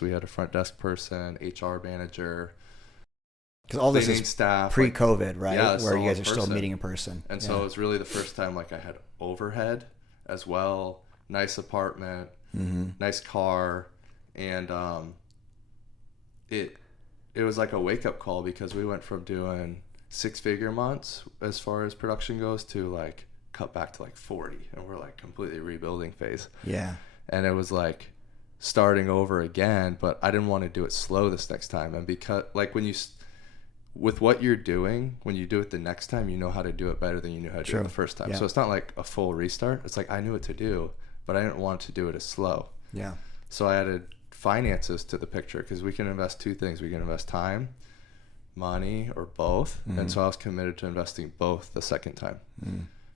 We had a front desk person, HR manager, because all this is staff, pre-COVID, right? Yeah, where you guys are still meeting in person. And so it was really the first time like I had overhead as well, nice apartment, nice car, and it was like a wake-up call, because we went from doing 6-figure months as far as production goes to like cut back to like 40, and we're like completely rebuilding phase. Yeah. And it was like starting over again, but I didn't want to do it slow this next time. And because like with what you're doing, when you do it the next time, you know how to do it better than you knew how to do it the first time. Yeah. So it's not like a full restart. It's like I knew what to do, but I didn't want to do it as slow. Yeah. So I added finances to the picture, because we can invest two things. We can invest time, money, or both. And so I was committed to investing both the second time.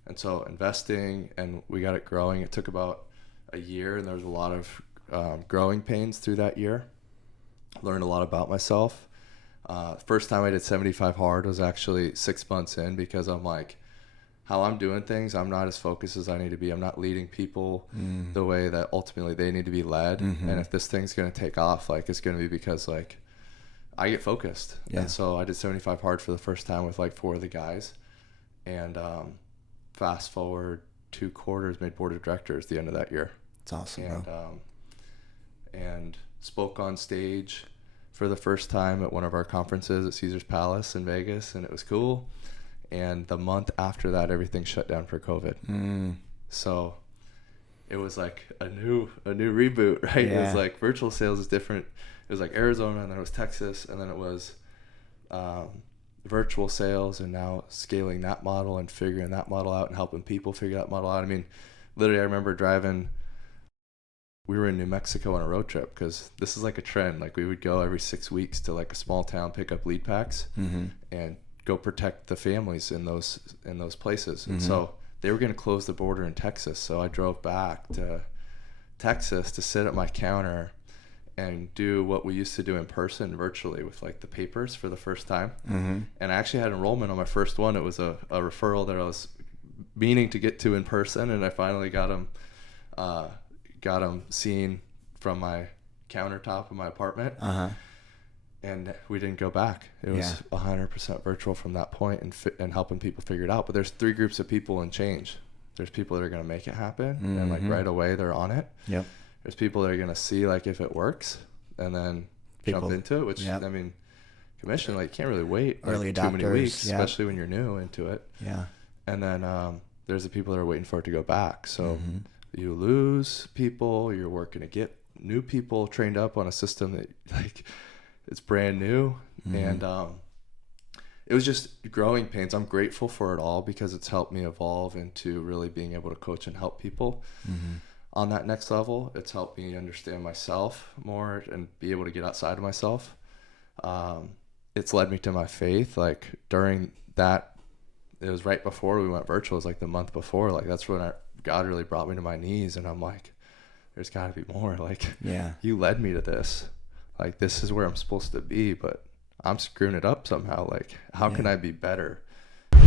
And so investing, and we got it growing. It took about a year, and there was a lot of growing pains through that year. Learned a lot about myself. First time I did 75 hard was actually 6 months in, because I'm like, how I'm doing things, I'm not as focused as I need to be. I'm not leading people the way that ultimately they need to be led. And if this thing's going to take off, like it's going to be because like I get focused. Yeah. And so I did 75 hard for the first time with like 4 of the guys. And fast forward 2 quarters, made board of directors the end of that year. It's awesome. And, and spoke on stage for the first time at one of our conferences at Caesar's Palace in Vegas, and it was cool. And the month after that, everything shut down for COVID. So it was like a new reboot, right? Yeah. It was like virtual sales is different. It was like Arizona, and then it was Texas, and then it was virtual sales, and now scaling that model and figuring that model out and helping people figure that model out. I mean, literally, I remember we were in New Mexico on a road trip, because this is like a trend. Like we would go every 6 weeks to like a small town, pick up lead packs, and go protect the families in those places. And so they were going to close the border in Texas. So I drove back to Texas to sit at my counter and do what we used to do in person virtually with like the papers for the first time. And I actually had enrollment on my first one. It was a referral that I was meaning to get to in person, and I finally got them seen from my countertop of my apartment. And we didn't go back. It was 100% virtual from that point, and helping people figure it out. But there's 3 groups of people in change. There's people that are going to make it happen, and like right away they're on it. Yep. There's people that are going to see like if it works and then jump into it, which I mean, commission, like you can't really wait like, early too adopters, many weeks, especially when you're new into it. Yeah. And then there's the people that are waiting for it to go back. So you lose people, you're working to get new people trained up on a system that like it's brand new. And it was just growing pains. I'm grateful for it all, because it's helped me evolve into really being able to coach and help people on that next level. It's helped me understand myself more and be able to get outside of myself. It's led me to my faith. Like during that, it was right before we went virtual. It was like the month before. Like that's when God really brought me to my knees, and I'm like, there's got to be more. Like, you led me to this. Like, this is where I'm supposed to be, but I'm screwing it up somehow. Like, how can I be better?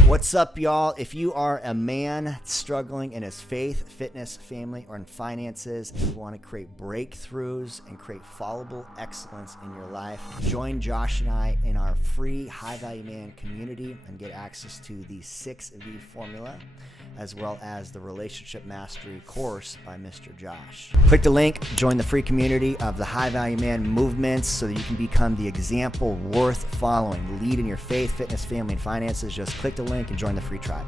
What's up, y'all? If you are a man struggling in his faith, fitness, family, or in finances, and you want to create breakthroughs and create followable excellence in your life, join Josh and I in our free High Value Man community and get access to the 6V formula, as well as the Relationship Mastery course by Mr. Josh. Click the link, join the free community of the High Value Man movements so that you can become the example worth following. Lead in your faith, fitness, family, and finances. Just click the link and join the free tribe.